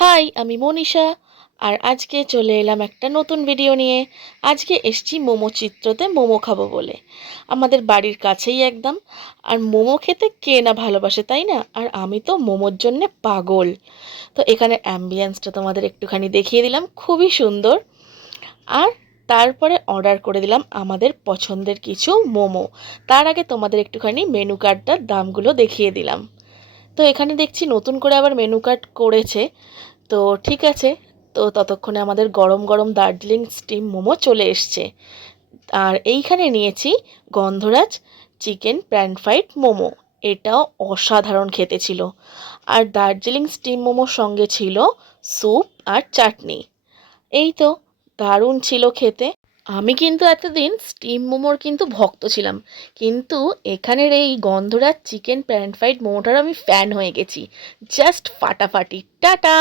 High, আমি মনীষা। আর আজকে চলে এলাম একটা নতুন ভিডিও নিয়ে। আজকে এসছি মোমো চিত্রতে মোমো খাবো বলে। আমাদের বাড়ির কাছেই একদম। আর মোমো খেতে কে না ভালোবাসে, তাই না? আর আমি তো মোমোর জন্যে পাগল। তো এখানে অ্যাম্বিয়েন্সটা তোমাদের একটুখানি দেখিয়ে দিলাম, খুবই সুন্দর। আর তারপরে অর্ডার করে দিলাম আমাদের পছন্দের কিছু মোমো। তার আগে তোমাদের একটুখানি মেনু কার্ডটার দামগুলো দেখিয়ে দিলাম। তো এখানে দেখছি নতুন করে আবার মেনু কার্ড করেছে। তো ঠিক আছে। তো ততক্ষণে আমাদের গরম গরম দার্জিলিং স্টিম মোমো চলে এসছে। আর এইখানে নিয়েছি গন্ধরাজ চিকেন প্যান ফ্রাইড মোমো। এটাও অসাধারণ খেতে ছিল। আর দার্জিলিং স্টিম মোমোর সঙ্গে ছিল স্যুপ আর চাটনি। এই তো, দারুণ ছিল খেতে। আমি কিন্তু এতদিন স্টিম মোমোর কিন্তু ভক্ত ছিলাম, কিন্তু এখানের এই গন্ধরাজ চিকেন প্যান ফ্রাইড মোমোটার আমি ফ্যান হয়ে গেছি। জাস্ট ফাটাফাটি। টাটা।